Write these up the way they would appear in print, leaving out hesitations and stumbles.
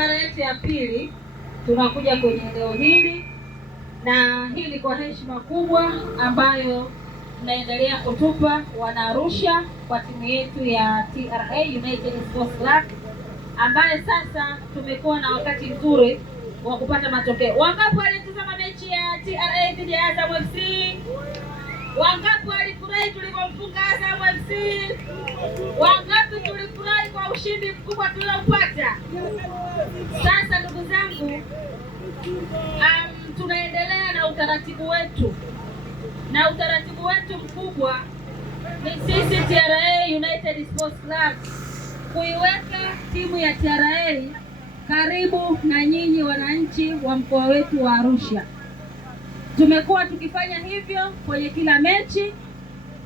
mara yetu ya pili tunakuja kwenye eneo hili, na hii ni kwa heshima kubwa ambayo tunaendelea kutupa wana Arusha kwa timu yetu ya TRA United Sports Club, ambaye sasa tumekuwa na wakati mzuri wa kupata matokeo. Wangapi walitazama mechi ya TRA dhidi ya Azam FC? Wangapi walifurahi tulipomfunga Azam FC? Wangapi tulifurahi kwa ushindi mkubwa tuliopata? Sasa ndugu zangu, tunaendelea na utaratibu wetu, na utaratibu wetu mkubwa ni sisi TRA United Sports Club kuiweka timu ya TRA karibu na nyinyi wananchi wa mkoa wetu wa Arusha. Tumekuwa tukifanya hivyo kwenye kila mechi,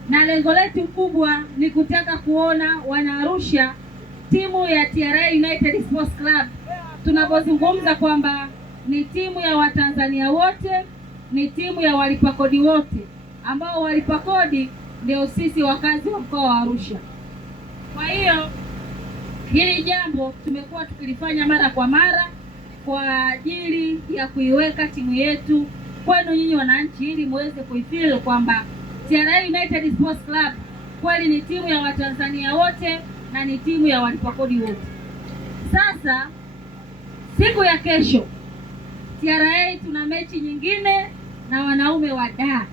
na lengo letu kubwa ni kutaka kuona wana Arusha timu ya TRA United Sports Club tunapozungumza kwamba ni timu ya Watanzania wote, ni timu ya walipa kodi wote, ambao walipa kodi ndio sisi wakazi wa mkoa wa Arusha. Kwa hiyo hili jambo tumekuwa tukilifanya mara kwa mara kwa ajili ya kuiweka timu yetu kwenu nyinyi wananchi, ili muweze kuifeel kwamba TRA United Sports Club kweli ni timu ya Watanzania wote na ni timu ya walipa kodi wote. Sasa siku ya kesho TRA tuna mechi nyingine na wanaume wa Dar.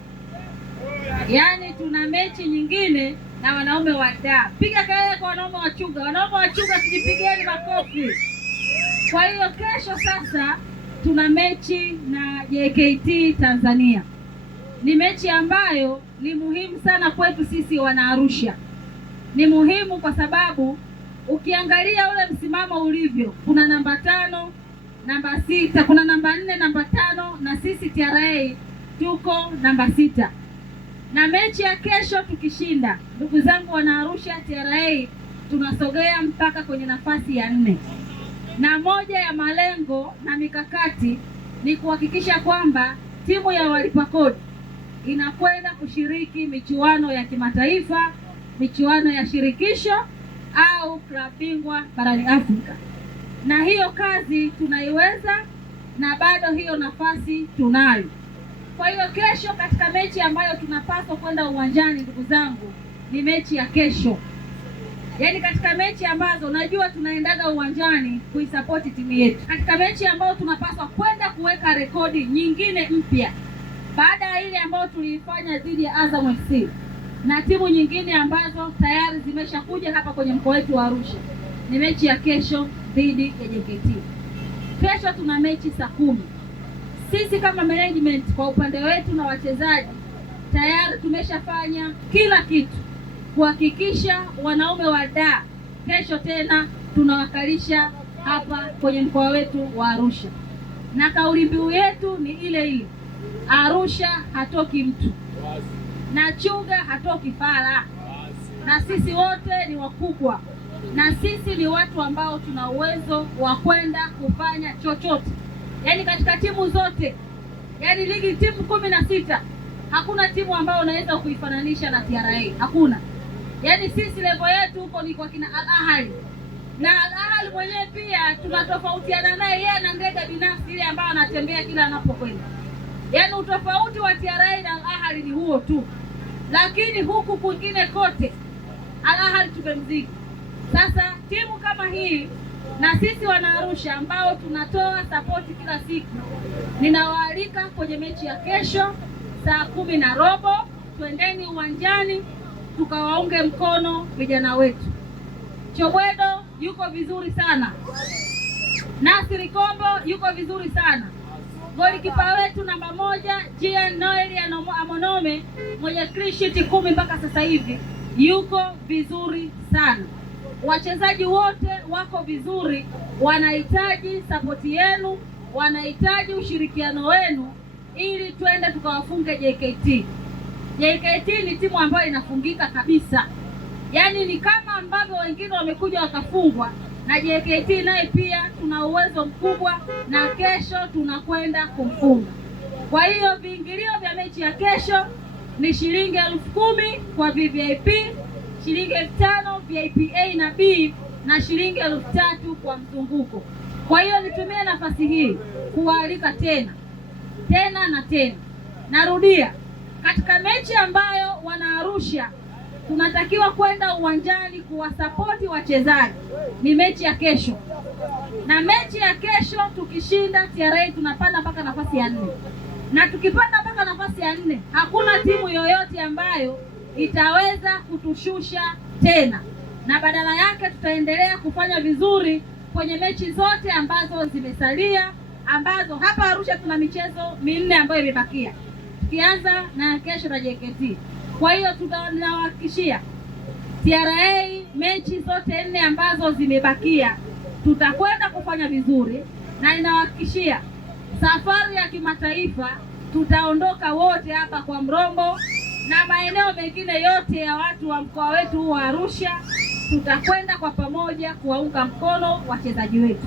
Yaani tuna mechi nyingine na wanaume wa Dar. Piga kelele kwa wanaume wa Chuga. Wanaume wa Chuga tujipigeni makofi. Kwa hiyo kesho sasa tuna mechi na JKT Tanzania. Ni mechi ambayo ni muhimu sana kwetu sisi wana Arusha. Ni muhimu kwa sababu ukiangalia ule msimamo ulivyo, kuna namba 5, namba 6, kuna namba 4, namba 5, na sisi TRA tuko namba 6. Na mechi ya kesho tukishinda, ndugu zangu wana Arusha, TRA tunasogea mpaka kwenye nafasi ya 4. Na moja ya malengo na mikakati ni kuhakikisha kwamba timu ya walipa kodi inakwenda kushiriki michuano ya kimataifa, michuano ya shirikisho au klabu bingwa barani Afrika. Na hiyo kazi tunaiweza, na bado hiyo nafasi tunayo. Kwa hiyo kesho katika mechi ambayo tunapaswa kwenda uwanjani, ndugu zangu, ni mechi ya kesho. Yaani katika mechi ambazo najua tunaendaga uwanjani kuisapoti timu yetu, katika mechi ambayo tunapaswa kwenda kuweka rekodi nyingine mpya baada ya ile ambayo tuliifanya dhidi ya Azam FC na timu nyingine ambazo tayari zimeshakuja hapa kwenye mkoa wetu wa Arusha, ni mechi ya kesho dhidi ya JKT. Kesho tuna mechi saa 10. Sisi kama management kwa upande wetu na wachezaji tayari tumeshafanya kila kitu kuhakikisha wanaume wa Dar kesho tena tunawakalisha hapa kwenye mkoa wetu wa Arusha. Na kauli mbiu yetu ni ile ile, Arusha hatoki mtu na Chuga hatoki fara, na sisi wote ni wakubwa, na sisi ni watu ambao tuna uwezo wa kwenda kufanya chochote. Yaani katika timu zote, yaani ligi timu 16, hakuna timu ambayo unaweza kuifananisha na TRA, hakuna. Yaani sisi level yetu huko ni kwa kina Al Ahly, na Al Ahly mwenyewe pia tunatofautiana naye, yeye ana ndege binafsi ile ambayo anatembea kila anapokwenda. Yaani utofauti wa TRA na Al Ahly ni huo tu, lakini huku kwingine kote Al Ahly tumemzidi. Sasa timu kama hii na sisi wana Arusha ambao tunatoa sapoti kila siku, ninawaalika kwenye mechi ya kesho saa 10:15. Twendeni uwanjani tukawaunge mkono vijana wetu. Chobwedo yuko vizuri sana, Nasiri Kombo yuko vizuri sana, golikipa wetu namba 1 Jean Noel Amonome mwenye clean sheet 10 mpaka sasa hivi yuko vizuri sana. Wachezaji wote wako vizuri, wanahitaji sapoti yenu, wanahitaji ushirikiano wenu ili twende tukawafunge JKT. JKT ni timu ambayo inafungika kabisa. Yaani ni kama ambavyo wengine wamekuja wakafungwa, na JKT naye pia tuna uwezo mkubwa, na kesho tunakwenda kumfunga. Kwa hiyo viingilio vya mechi ya kesho ni shilingi 10,000 kwa VIP, shilingi 5,000 VIP A na B, na shilingi 3,000 kwa mzunguko. Kwa hiyo nitumie nafasi hii kuwaalika tena na tena. Narudia, katika mechi ambayo wana Arusha tunatakiwa kwenda uwanjani kuwasapoti wachezaji ni mechi ya kesho, na mechi ya kesho tukishinda TRA tunapanda mpaka nafasi ya 4, na tukipanda mpaka nafasi ya 4 hakuna timu yoyote ambayo itaweza kutushusha tena, na badala yake tutaendelea kufanya vizuri kwenye mechi zote ambazo zimesalia, ambazo hapa Arusha tuna michezo 4 ambayo imebakia, tukianza na kesho na JKT. Kwa hiyo tunawahakikishia TRA mechi zote 4 ambazo zimebakia tutakwenda kufanya vizuri, na ninawahakikishia safari ya kimataifa tutaondoka wote hapa kwa Mrombo na maeneo mengine yote ya watu wa mkoa wetu wa Arusha. Tutakwenda kwa pamoja kuwaunga mkono wachezaji wetu.